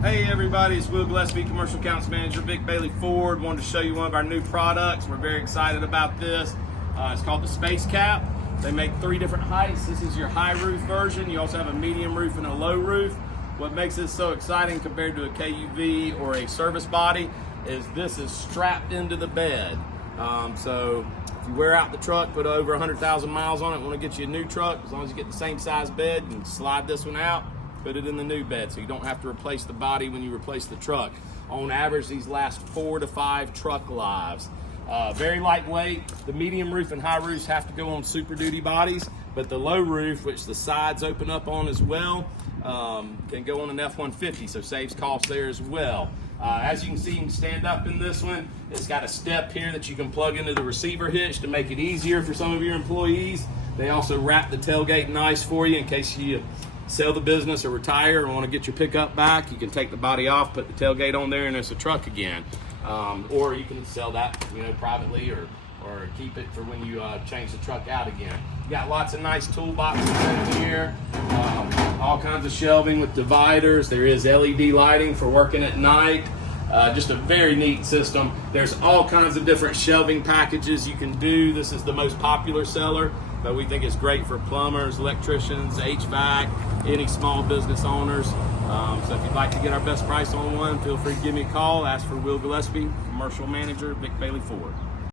Hey everybody, it's Will Gillespie, Commercial Accounts Manager, Vic Bailey Ford. Wanted to show you one of our new products. We're very excited about this. It's called the SpaceKap. They make 3 different heights. This is your high roof version. You also have a medium roof and a low roof. What makes this so exciting compared to a KUV or a service body is this is strapped into the bed. So if you wear out the truck, put over 100,000 miles on it, want to get you a new truck, as long as you get the same size bed, you can slide this one out, put it in the new bed, so you don't have to replace the body when you replace the truck. On average, these last 4 to 5 truck lives. Very lightweight. The medium roof and high roofs have to go on Super Duty bodies, but the low roof, which the sides open up on as well, can go on an F-150, so saves cost there as well. As you can see, you can stand up in this one. It's got a step here that you can plug into the receiver hitch to make it easier for some of your employees. They also wrap the tailgate nice for you in case you sell the business or retire and want to get your pickup back. You can take the body off, put the tailgate on there, and it's a truck again. Or you can sell that, privately, or keep it for when you change the truck out again. You got lots of nice toolboxes in here, all kinds of shelving with dividers. There is LED lighting for working at night. Just a very neat system. There's all kinds of different shelving packages you can do. This is the most popular seller, but we think it's great for plumbers, electricians, HVAC, any small business owners. So if you'd like to get our best price on one, feel free to give me a call. Ask for Will Gillespie, Commercial Manager, Vic Bailey Ford.